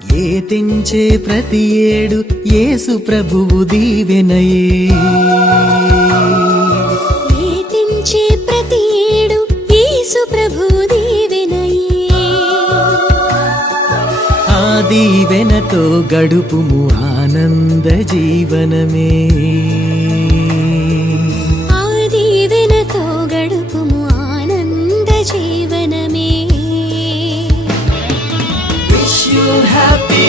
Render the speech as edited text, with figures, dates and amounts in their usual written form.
తెంచే ప్రతి ఏడు యేసు ప్రభువు దీవెనయే తెంచే ప్రతి ఏడు యేసు ప్రభువు దీవెనయే ఆ దీవెనతో గడుపుము ఆనంద జీవనమే ఆ దీవెనతో గడుపుము ఆనంద జీవనమే Wish you happy